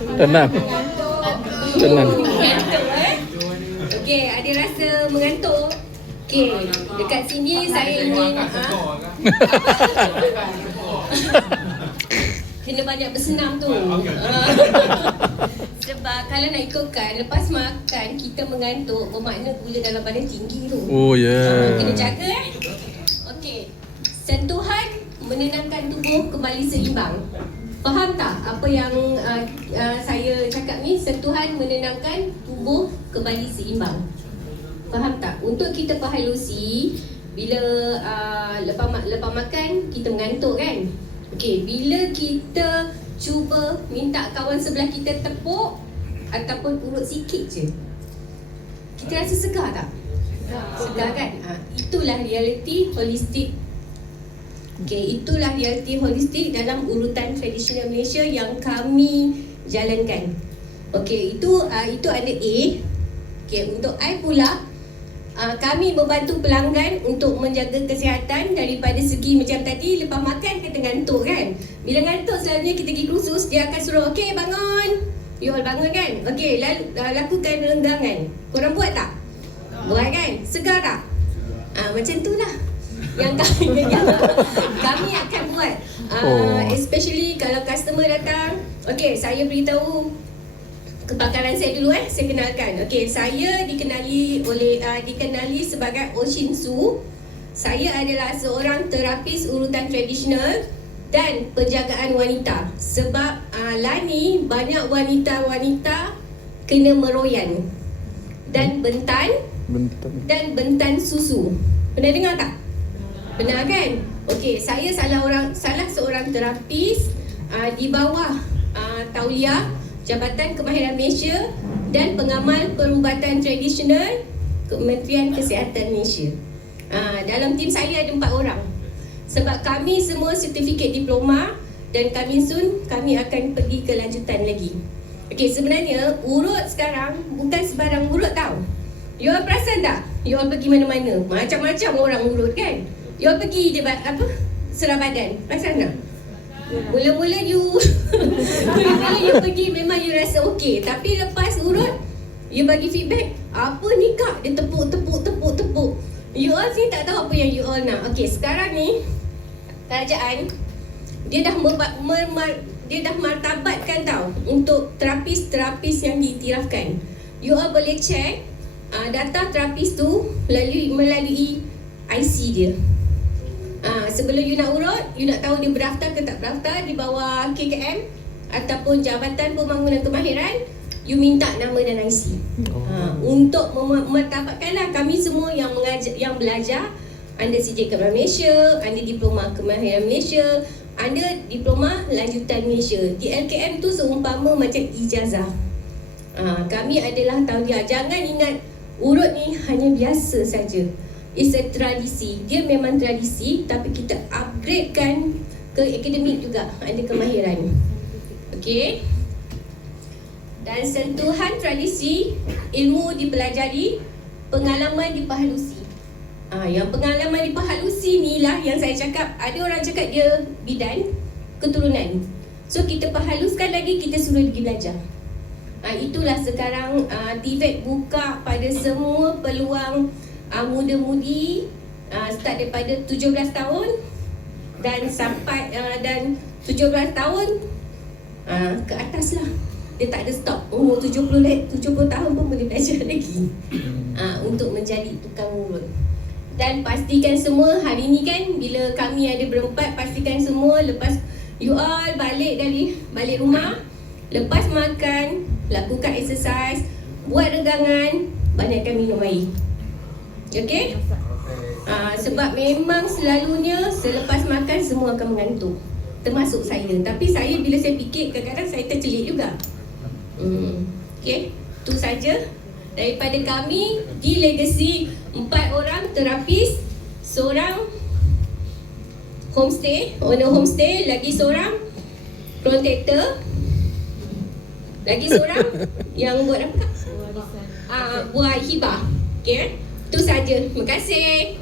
Tenang. Tenang. Mengantuk Okey, ada rasa mengantuk? Okey, dekat sini saya ingin kena banyak bersenam tu. Sebab kalau nak ikutkan, lepas makan kita mengantuk, bermakna gula dalam badan tinggi tu. Oh ya. Kena jaga Okey, sentuhan menenangkan tubuh kembali seimbang. Faham tak apa yang saya cakap ni? Sentuhan menenangkan tubuh kembali seimbang. Faham tak? Untuk kita perhalusi, bila lepas makan kita mengantuk kan? Okey, bila kita cuba minta kawan sebelah kita tepuk ataupun urut sikit je, kita rasa segar tak? Segar kan? Itulah realiti holistik. Okey, itulah realiti holistik dalam urutan tradisional Malaysia yang kami jalankan. Okey, itu ada A. Okey, untuk I pula, kami membantu pelanggan untuk menjaga kesihatan daripada segi macam tadi, lepas makan kata ngantuk kan. Bila ngantuk selalunya kita pergi kursus, dia akan suruh, okey bangun. You all bangun kan? Okey, lalu lakukan renggangan. Korang buat tak? Buat kan? Segar tak? Macam tu lah yang kami akan buat. Especially kalau customer datang. Okey, saya beritahu kepakaran saya dulu saya kenalkan. Okey, saya dikenali sebagai Oshin Su. Saya adalah seorang terapis urutan tradisional dan penjagaan wanita. Sebab Lani banyak wanita-wanita kena meroyan dan bentan susu. Pernah dengar tak? Benar kan? Okey, saya salah seorang terapis di bawah Tauliah Jabatan Kemahiran Malaysia dan pengamal perubatan tradisional Kementerian Kesihatan Malaysia. Dalam tim saya ada 4 orang. Sebab kami semua sertifikat diploma dan kami akan pergi ke lanjutan lagi. Okey, sebenarnya urut sekarang bukan sebarang urut tau. You all perasan tak? You all pergi mana-mana, macam-macam orang urut kan? You all pergi je serah badan, perasan tak? Mula-mula you pergi memang you rasa okey. Tapi lepas urut, you bagi feedback, apa ni kak? Dia tepuk. You all sini tak tahu apa yang you all nak. Okey, sekarang ni kerajaan dia dah martabatkan tau untuk terapis-terapis yang diiktirafkan. You all boleh check data terapis tu melalui IC dia. Sebelum you nak urut, you nak tahu dia berdaftar ke tak berdaftar di bawah KKM ataupun Jabatan Pembangunan Kemahiran, you minta nama dan IC. Untuk memartabatkanlah kami semua yang belajar under CJ Kemahiran Malaysia, under Diploma Kemahiran Malaysia, under Diploma Lanjutan Malaysia. Di LKM tu seumpama macam ijazah. Kami adalah tauliah. Jangan ingat urut ni hanya biasa saja. It's a tradisi. Dia memang tradisi, tapi kita upgradekan ke akademik juga, ada kemahiran. Okey. Dan sentuhan tradisi, ilmu dipelajari, pengalaman diperhalusi. Yang pengalaman diperhalusi ni lah yang saya cakap. Ada orang cakap dia bidan keturunan. So kita perhaluskan lagi, kita suruh pergi belajar. Itulah sekarang TVET buka pada semua peluang muda-mudi start daripada 17 tahun dan sampai dan 17 tahun ke atas lah. Dia tak ada stop. Umur 70 tahun pun boleh belajar lagi untuk menjadi tukang urut. Dan pastikan semua hari ni kan, bila kami ada berempat, pastikan semua lepas you all balik rumah, lepas makan, lakukan exercise, buat regangan, banyakkan minum air. Okey? Sebab memang selalunya selepas makan semua akan mengantuk, termasuk saya. Tapi saya bila saya fikir, kadang-kadang saya tercelik juga. Okey, itu saja daripada kami di Legacy. 4 orang terapis, seorang homestay, owner homestay, lagi seorang protector, lagi seorang yang buat apa? Buat hibah. Okey, itu saja. Terima kasih.